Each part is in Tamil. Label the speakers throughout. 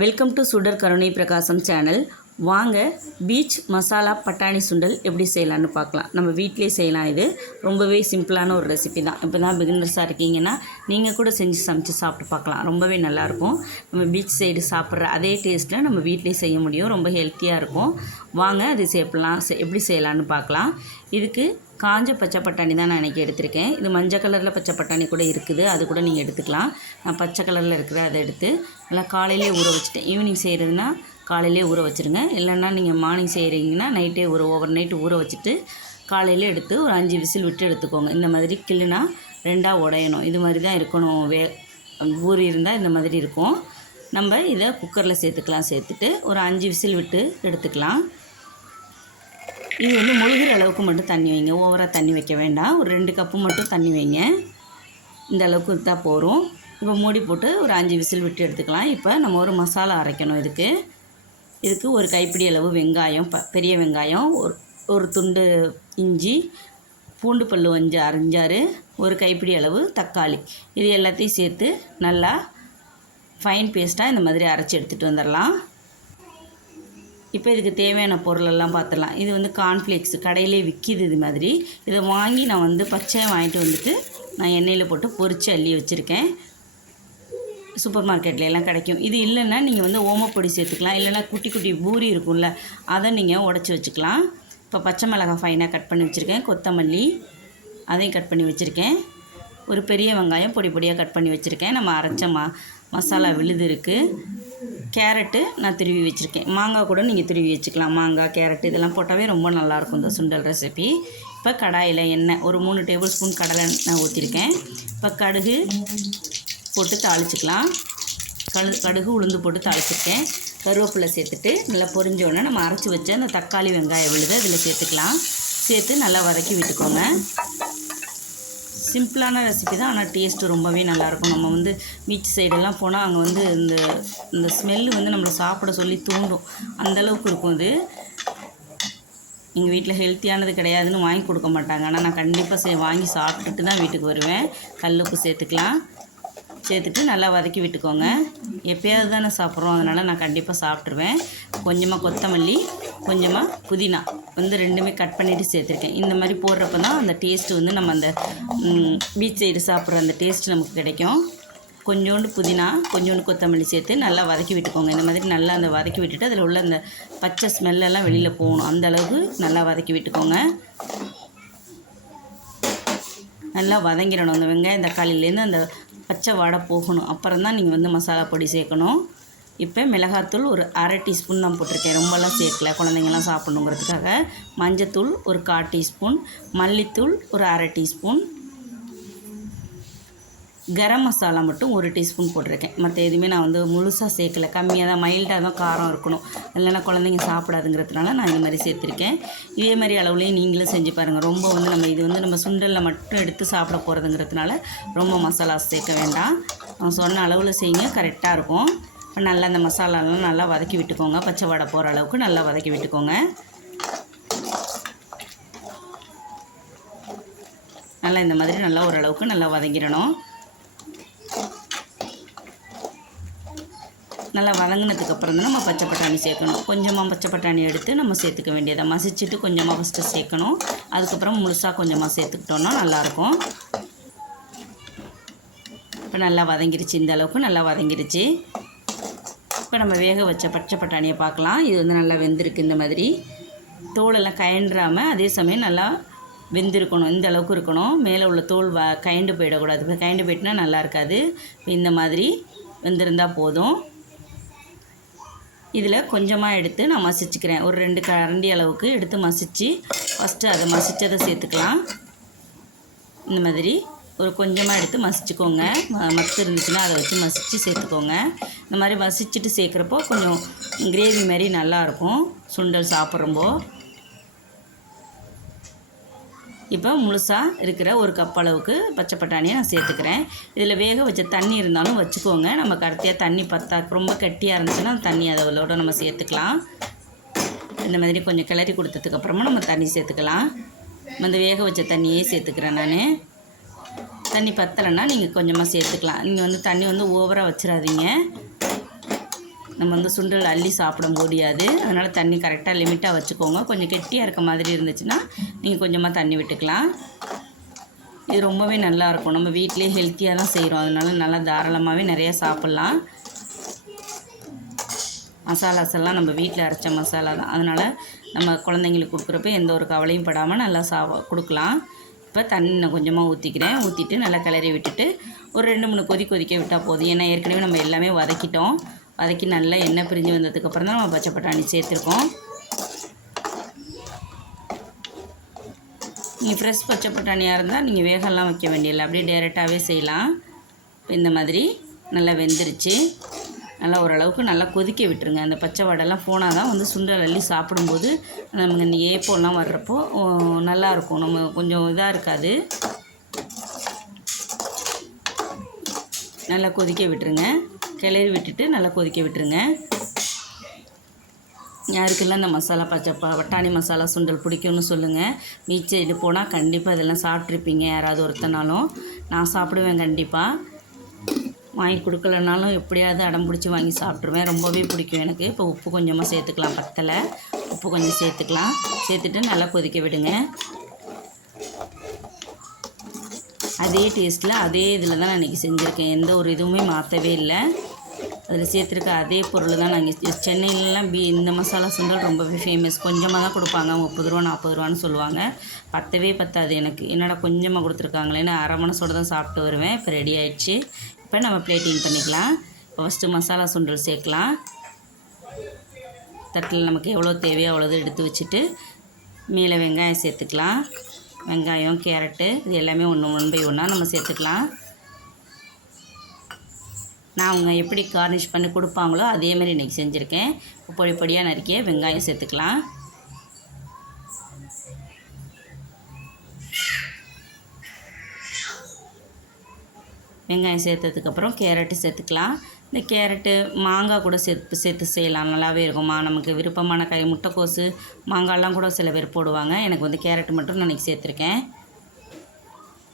Speaker 1: வெல்கம் டு சுடர் கருணை பிரகாசம் சேனல். வாங்க பீச் மசாலா பட்டாணி சுண்டல் எப்படி செய்யலான்னு பார்க்கலாம். நம்ம வீட்டிலே செய்யலாம் இது. ரொம்பவே சிம்பிளான ஒரு ரெசிபி தான். இப்போ தான் பிகினர்ஸாக இருக்கீங்கன்னா நீங்கள் கூட செஞ்சு சமைச்சு சாப்பிட்டு பார்க்கலாம். ரொம்பவே நல்லாயிருக்கும் நம்ம பீச் சைடு சாப்பிட்ற அதே டேஸ்ட்டில் நம்ம வீட்டிலே செய்ய முடியும். ரொம்ப ஹெல்த்தியாக இருக்கும். வாங்க அது சேப்பிடலாம் எப்படி செய்யலான்னு பார்க்கலாம். இதுக்கு காஞ்ச பச்சை பட்டாணி தான் நான் இன்றைக்கி எடுத்திருக்கேன். இது மஞ்சள் கலரில் பச்சை பட்டாணி கூட இருக்குது. அது கூட நீங்கள் எடுத்துக்கலாம். நான் பச்சை கலரில் இருக்கிற அதை எடுத்து நல்லா காலையிலே ஊற வச்சுட்டேன். ஈவினிங் செய்கிறதுனா காலையிலே ஊற வச்சுருங்க. இல்லைன்னா நீங்கள் மார்னிங் செய்கிறீங்கன்னா நைட்டே ஒரு ஓவர் நைட்டு ஊற வச்சுட்டு காலையில் எடுத்து ஒரு அஞ்சு விசில் விட்டு எடுத்துக்கோங்க. இந்த மாதிரி கிள்ளுனா ரெண்டாக உடையணும். இது மாதிரி தான் இருக்கணும். வே ஊறி இருந்தால் இந்த மாதிரி இருக்கும். நம்ம இதை குக்கரில் சேர்த்துக்கலாம். சேர்த்துட்டு ஒரு அஞ்சு விசில் விட்டு எடுத்துக்கலாம். இது வந்து முழுகிற அளவுக்கு மட்டும் தண்ணி வைங்க. ஓவராக தண்ணி வைக்க வேண்டாம். ஒரு ரெண்டு கப்பு மட்டும் தண்ணி வைங்க. இந்த அளவுக்கு தான் போகிறோம் இப்போ மூடி போட்டு ஒரு அஞ்சு விசில் விட்டு எடுத்துக்கலாம். இப்போ நம்ம ஒரு மசாலா அரைக்கணும் இதுக்கு. இதுக்கு ஒரு கைப்பிடி அளவு வெங்காயம் ப பெரிய வெங்காயம் ஒரு ஒரு துண்டு இஞ்சி பூண்டு பல் வஞ்சு அரைஞ்சாறு ஒரு கைப்பிடி அளவு தக்காளி. இது எல்லாத்தையும் சேர்த்து நல்லா ஃபைன் பேஸ்ட்டாக இந்த மாதிரி அரைச்சி எடுத்துகிட்டு வந்துடலாம் இப்போ இதுக்கு தேவையான பொருளெல்லாம் பார்த்துடலாம். இது வந்து கார்ன்ஃப்ளேக்ஸ் கடையிலே விற்கிது இது மாதிரி. இதை வாங்கி நான் வந்து பச்சையாக வாங்கிட்டு வந்துட்டு நான் எண்ணெயில் போட்டு பொரித்து அள்ளி வச்சுருக்கேன். சூப்பர் மார்க்கெட்ல எல்லாம் கிடைக்கும். இது இல்லைன்னா நீங்கள் வந்து ஓமப்பொடி சேர்த்துக்கலாம். இல்லைன்னா குட்டி குட்டி பூரி இருக்கும்ல அதை நீங்கள் உடச்சி வச்சுக்கலாம். இப்போ பச்சை மிளகாய் ஃபைனாக கட் பண்ணி வச்சுருக்கேன். கொத்தமல்லி அதையும் கட் பண்ணி வச்சுருக்கேன். ஒரு பெரிய வெங்காயம் பொடி பொடியாக கட் பண்ணி வச்சுருக்கேன். நம்ம அரைச்ச மா மசாலா விழுது இருக்குது கேரட்டு நான் திருவி வச்சுருக்கேன். மாங்காய் கூட நீங்கள் திருவி வச்சுக்கலாம். மாங்காய் கேரட்டு இதெல்லாம் போட்டாவே ரொம்ப நல்லாயிருக்கும் இந்த சுண்டல் ரெசிபி இப்போ கடாயில் எண்ணெய் ஒரு மூணு டேபிள் ஸ்பூன் கடலை எண்ணெய் ஊற்றிருக்கேன் இப்போ கடுகு போட்டு தாளிச்சிக்கலாம். கடு கடுகு உளுந்து போட்டு தாளிச்சிருக்கேன். கருவேப்பிலை சேர்த்துட்டு நல்லா பொரிஞ்ச உடனே நம்ம அரைச்சி வச்ச அந்த தக்காளி வெங்காயம் விழுது அதில் சேர்த்துக்கலாம். சேர்த்து நல்லா வதக்கி விட்டுக்கோங்க. சிம்பிளான ரெசிபி தான் ஆனால் டேஸ்ட்டு ரொம்பவே நல்லாயிருக்கும். நம்ம வந்து பீச் சைடெல்லாம் போனால் அங்கே வந்து இந்த இந்த ஸ்மெல்லு வந்து நம்மளை சாப்பிட சொல்லி தூண்டும். அந்த அளவுக்கு இருக்கும் இது எங்கள் வீட்டில் ஹெல்த்தியானது கிடையாதுன்னு வாங்கி கொடுக்க மாட்டாங்க. ஆனால் நான் கண்டிப்பாக சே வாங்கி சாப்பிட்டுட்டு தான் வீட்டுக்கு வருவேன். கல்லுப்பு சேர்த்துக்கலாம். சேர்த்துட்டு நல்லா வதக்கி விட்டுக்கோங்க. எப்பயாவது தானே சாப்பிட்றோம். அதனால் நான் கண்டிப்பாக சாப்பிட்ருவேன் கொஞ்சமாக கொத்தமல்லி கொஞ்சமாக புதினா வந்து ரெண்டுமே கட் பண்ணிவிட்டு சேர்த்துருக்கேன். இந்த மாதிரி போடுறப்ப தான் அந்த டேஸ்ட்டு வந்து நம்ம அந்த பீச் சைடு சாப்பிட்ற அந்த டேஸ்ட் நமக்கு கிடைக்கும். கொஞ்சோண்டு புதினா கொஞ்சோண்டு கொத்தமல்லி சேர்த்து நல்லா வதக்கி விட்டுக்கோங்க. இந்த மாதிரி நல்லா அந்த வதக்கி விட்டுட்டு அதில் உள்ள அந்த பச்சை ஸ்மெல்லெல்லாம் வெளியில் போகணும். அந்த அளவுக்கு நல்லா வதக்கி விட்டுக்கோங்க. நல்லா வதங்கிடணும் அந்த வெங்காயம் தக்காளிலேருந்து அந்த பச்சை வாடை போகணும். அப்புறம் தான் நீங்கள் வந்து மசாலா பொடி சேர்க்கணும். இப்போ மிளகாத்தூள் ஒரு அரை டீஸ்பூன் நான் போட்டிருக்கேன். ரொம்பலாம் சேர்க்கல. குழந்தைங்கலாம் சாப்பிட்ணுங்கிறதுக்காக மஞ்சத்தூள் ஒரு கால் டீஸ்பூன் மல்லித்தூள் ஒரு அரை டீஸ்பூன் கரம் மசாலா மட்டும் ஒரு டீஸ்பூன் போட்டிருக்கேன். மற்ற எதுவுமே நான் வந்து முழுசாக சேர்க்கல. கம்மியாக தான் மைல்டாக தான் காரம் இருக்கணும். இல்லைன்னா குழந்தைங்க சாப்பிடாதுங்கிறதுனால நான் இந்த மாதிரி சேர்த்துருக்கேன். இதே மாதிரி அளவுலேயும் நீங்களும் செஞ்சு பாருங்கள் ரொம்ப வந்து நம்ம இது வந்து நம்ம சுண்டலில் மட்டும் எடுத்து சாப்பிட போகிறதுங்கிறதுனால ரொம்ப மசாலா சேர்க்க வேண்டாம். நான் சொன்ன அளவில் செய்யுங்க. கரெக்டாக இருக்கும். நல்லா அந்த மசாலாலாம் நல்லா வதக்கி விட்டுக்கோங்க. பச்சை வடை போகிற அளவுக்கு நல்லா வதக்கி விட்டுக்கோங்க. நல்லா இந்த மாதிரி நல்லா ஓரளவுக்கு நல்லா வதங்கிடணும். நல்லா வதங்கினதுக்கப்புறம் தான் நம்ம பச்சை பட்டாணி சேர்க்கணும். கொஞ்சமாக பச்சை பட்டாணி எடுத்து நம்ம சேர்த்துக்க வேண்டியதை மசிச்சுட்டு கொஞ்சமாக ஃபஸ்ட்டு சேர்க்கணும். அதுக்கப்புறம் முழுசாக கொஞ்சமாக சேர்த்துக்கிட்டோன்னா நல்லாயிருக்கும். இப்போ நல்லா வதங்கிருச்சு. இந்த அளவுக்கு நல்லா வதங்கிருச்சு. இப்போ நம்ம வேக வச்ச பச்சை பட்டாணியை பார்க்கலாம். இது வந்து நல்லா வெந்திருக்கு இந்த மாதிரி. தோலெல்லாம் கயன்றாமல் அதே சமயம் நல்லா வெந்திருக்கணும். இந்த அளவுக்கு இருக்கணும். மேலே உள்ள தோல் வ கயண்டு போயிடக்கூடாது. இப்போ கயண்டு போயிட்டுனா நல்லா இருக்காது. இந்த மாதிரி வெந்திருந்தால் போதும். இதில் கொஞ்சமாக எடுத்து நான் மசிச்சுக்கிறேன். ஒரு ரெண்டு கரண்டி அளவுக்கு எடுத்து மசித்து ஃபஸ்ட்டு அதை மசித்ததை சேர்த்துக்கலாம். இந்த மாதிரி. ஒரு கொஞ்சமாக எடுத்து மசிச்சுக்கோங்க. மத்து இருந்துச்சுன்னா அதை வச்சு மசித்து சேர்த்துக்கோங்க. இந்த மாதிரி மசிச்சுட்டு சேர்க்குறப்போ கொஞ்சம் கிரேவி மாதிரி நல்லாயிருக்கும் சுண்டல் சாப்பிட்றப்போ. இப்போ முழுசாக இருக்கிற ஒரு கப் அளவுக்கு பச்சை பட்டாணியை நான் சேர்த்துக்கிறேன். இதில் வேக வச்ச தண்ணி இருந்தாலும் வச்சுக்கோங்க. நம்ம கடைசியாக தண்ணி பத்தா ரொம்ப கட்டியாக இருந்துச்சுன்னா தண்ணி அதோட நம்ம சேர்த்துக்கலாம். இந்த மாதிரி கொஞ்சம் கிளறி கொடுத்ததுக்கப்புறமா நம்ம தண்ணி சேர்த்துக்கலாம். இந்த வேக வச்ச தண்ணியே சேர்த்துக்கிறேன் நான். தண்ணி பத்தலைன்னா நீங்கள் கொஞ்சமாக சேர்த்துக்கலாம். நீங்கள் வந்து தண்ணி வந்து ஓவராக வச்சிடாதீங்க. நம்ம வந்து சுண்டல் அள்ளி சாப்பிட முடியாது. அதனால் தண்ணி கரெக்டாக லிமிட்டாக வச்சுக்கோங்க. கொஞ்சம் கெட்டியாக இருக்க மாதிரி இருந்துச்சுன்னா நீங்கள் கொஞ்சமாக தண்ணி விட்டுக்கலாம். இது ரொம்பவே நல்லா இருக்கும். நம்ம வீட்டிலே ஹெல்த்தியாக தான் செய்கிறோம் அதனால நல்லா தாராளமாகவே நிறையா சாப்பிட்லாம். மசாலாஸ் எல்லாம் நம்ம வீட்டில் அரைச்ச மசாலா தான். அதனால் நம்ம குழந்தைங்களுக்கு கொடுக்குறப்ப எந்த ஒரு கவலையும் படாமல் நல்லா சா கொடுக்கலாம். இப்போ தண்ணி நான் கொஞ்சமாக ஊற்றிக்கிறேன் ஊற்றிட்டு நல்லா கிளறி விட்டுட்டு ஒரு ரெண்டு மூணு கொதி கொதிக்க விட்டால் போதும். ஏன்னா ஏற்கனவே நம்ம எல்லாமே வதக்கிட்டோம். வதக்கி நல்லா எண்ணெய் பிரிஞ்சு வந்ததுக்கப்புறம் தான் நம்ம பச்சை பட்டாணி சேர்த்துருக்கோம். நீங்கள் ஃப்ரெஷ் பச்சை பட்டாணியாக இருந்தால் நீங்கள் வேகம்லாம் வைக்க வேண்டியதில்லை. அப்படியே டேரெக்டாகவே செய்யலாம். இந்த மாதிரி நல்லா வெந்துருச்சு. நல்லா ஓரளவுக்கு நல்லா கொதிக்க விட்டுருங்க. அந்த பச்சை வடைலாம் போனால் தான் வந்து சுண்டல் அள்ளி சாப்பிடும்போது நமக்கு இந்த ஏப்பம்லாம் வர்றப்போ நல்லாயிருக்கும் நம்ம கொஞ்சம் இதாக இருக்காது. நல்லா கொதிக்க விட்டுருங்க. கிளறி விட்டுட்டு நல்லா கொதிக்க விட்டுருங்க. யாருக்கெல்லாம் இந்த மசாலா பச்சை பட்டாணி மசாலா சுண்டல் பிடிக்கும்னு சொல்லுங்கள் பீச் சைடு போனால் கண்டிப்பாக இதெல்லாம் சாப்பிட்ருப்பீங்க யாராவது ஒருத்தனாலும். நான் சாப்பிடுவேன் கண்டிப்பாக வாங்கி கொடுக்கலனாலும் எப்படியாவது அடம் பிடிச்சி வாங்கி சாப்பிட்ருவேன் ரொம்பவே பிடிக்கும் எனக்கு. இப்போ உப்பு கொஞ்சமாக சேர்த்துக்கலாம். பத்தலை உப்பு கொஞ்சம் சேர்த்துக்கலாம். சேர்த்துட்டு நல்லா கொதிக்க விடுங்க. அதே டேஸ்ட்டில் அதே இதில் தான் நான் இன்றைக்கி செஞ்சுருக்கேன். எந்த ஒரு இதுவுமே மாற்றவே இல்லை. அதில் சேர்த்துருக்க அதே பொருள் தான் நாங்கள் சென்னையிலலாம் பி இந்த மசாலா சுண்டல் ரொம்பவே ஃபேமஸ் கொஞ்சமாக தான் கொடுப்பாங்க. முப்பது ரூபா நாற்பது ரூபான்னு சொல்லுவாங்க. பத்தவே பத்தாது எனக்கு. என்னடா கொஞ்சமாக கொடுத்துருக்காங்களேன்னு அரை மனசோடு தான் சாப்பிட்டு வருவேன். இப்போ ரெடி ஆயிடுச்சு. இப்போ நம்ம பிளேட்டிங் பண்ணிக்கலாம். இப்போ ஃபஸ்ட்டு மசாலா சுண்டல் சேர்க்கலாம். தட்டில் நமக்கு எவ்வளோ தேவையோ அவ்வளோது எடுத்து வச்சுட்டு மேலே வெங்காயம் சேர்த்துக்கலாம். வெங்காயம் கேரட்டு இது எல்லாமே ஒன்று ஒன் பை ஒன்றா நம்ம சேர்த்துக்கலாம். நான் அவங்க எப்படி கார்னிஷ் பண்ணி கொடுப்பாங்களோ அதேமாதிரி இன்றைக்கி செஞ்சுருக்கேன். பொடி பொடியாக நறுக்கிய வெங்காயம் சேர்த்துக்கலாம். வெங்காயம் சேர்த்ததுக்கப்புறம் கேரட்டு சேர்த்துக்கலாம். இந்த கேரட்டு மாங்காய் கூட சேர்த்து சேர்த்து செய்யலாம். நல்லாவே இருக்குமா. நமக்கு விருப்பமான காய் முட்டைக்கோசு மாங்காய்லாம் கூட சில பேர் போடுவாங்க. எனக்கு வந்து கேரட் மட்டும் நான் இன்றைக்கி சேர்த்துருக்கேன்.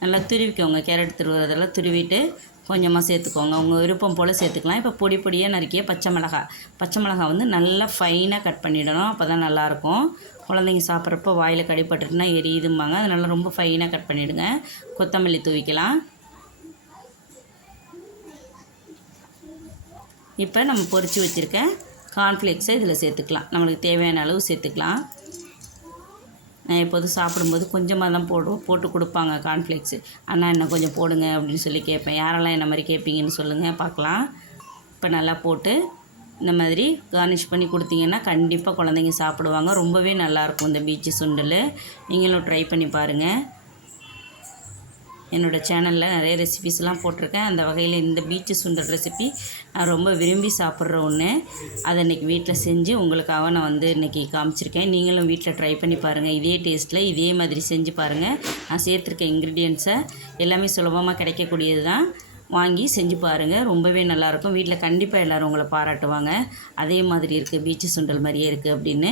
Speaker 1: நல்லா துருவிக்கோங்க. கேரட் துருவுறதெல்லாம் துருவிட்டு கொஞ்சமாக சேர்த்துக்கோங்க. உங்கள் விருப்பம் போல் சேர்த்துக்கலாம். இப்போ பொடி பொடியாக நறுக்கிய பச்சை மிளகா. பச்சை மிளகா வந்து நல்லா ஃபைனாக கட் பண்ணிடணும். அப்போ தான் நல்லாயிருக்கும். குழந்தைங்க சாப்பிட்றப்போ வாயில் கடிப்பட்டுட்டுனா எரியுதும்பாங்க. அதனால ரொம்ப ஃபைனாக கட் பண்ணிவிடுங்க கொத்தமல்லி தூவிக்கலாம். இப்போ நம்ம பொரித்து வச்சுருக்க கார்ன்ஃப்ளேக்ஸை இதில் சேர்த்துக்கலாம். நம்மளுக்கு தேவையான அளவு சேர்த்துக்கலாம். நான் எப்போதும் சாப்பிடும்போது கொஞ்சமாக தான் போடுவோம் போட்டு கொடுப்பாங்க கார்ன்ஃப்ளேக்ஸு அண்ணா இன்னும் கொஞ்சம் போடுங்க அப்படின்னு சொல்லி கேட்பேன். யாரெல்லாம் என்ன மாதிரி கேட்பீங்கன்னு சொல்லுங்கள் பார்க்கலாம். இப்போ நல்லா போட்டு இந்த மாதிரி கார்னிஷ் பண்ணி கொடுத்தீங்கன்னா கண்டிப்பாக குழந்தைங்க சாப்பிடுவாங்க. ரொம்பவே நல்லாயிருக்கும் இந்த பீச்சு சுண்டல். நீங்களும் ட்ரை பண்ணி பாருங்கள் என்னோடய சேனலில் நிறைய ரெசிபிஸ்லாம் போட்டிருக்கேன். அந்த வகையில் இந்த பீச்சு சுண்டல் ரெசிபி நான் ரொம்ப விரும்பி சாப்பிட்ற ஒன்று அதை இன்றைக்கி வீட்டில் செஞ்சு உங்களுக்காக நான் வந்து இன்றைக்கி காமிச்சிருக்கேன். நீங்களும் வீட்டில் ட்ரை பண்ணி பாருங்கள் இதே டேஸ்ட்டில் இதே மாதிரி செஞ்சு பாருங்கள் நான் சேர்த்துருக்க இன்க்ரீடியன்ட்ஸை எல்லாமே சுலபமாக கிடைக்கக்கூடியது தான் வாங்கி செஞ்சு பாருங்கள் ரொம்பவே நல்லாயிருக்கும். வீட்டில் கண்டிப்பாக எல்லோரும் உங்களை பாராட்டுவாங்க. அதே மாதிரி இருக்குது பீச்சு சுண்டல் மாதிரியே இருக்குது அப்படின்னு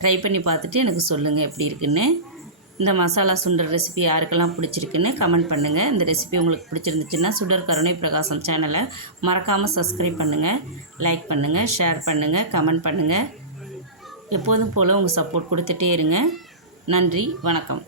Speaker 1: ட்ரை பண்ணி பார்த்துட்டு எனக்கு சொல்லுங்கள் எப்படி இருக்குன்னு. இந்த மசாலா சுண்டல் ரெசிபி யாருக்கெல்லாம் பிடிச்சிருக்குன்னு கமெண்ட் பண்ணுங்கள் இந்த ரெசிபி உங்களுக்கு பிடிச்சிருந்துச்சுன்னா சுடர் கருணை பிரகாசம் சேனலை மறக்காமல் சப்ஸ்கிரைப் பண்ணுங்கள் லைக் பண்ணுங்கள் ஷேர் பண்ணுங்கள் கமெண்ட் பண்ணுங்கள் எப்போதும் போல் உங்கள் சப்போர்ட் கொடுத்துட்டே இருங்க. நன்றி வணக்கம்.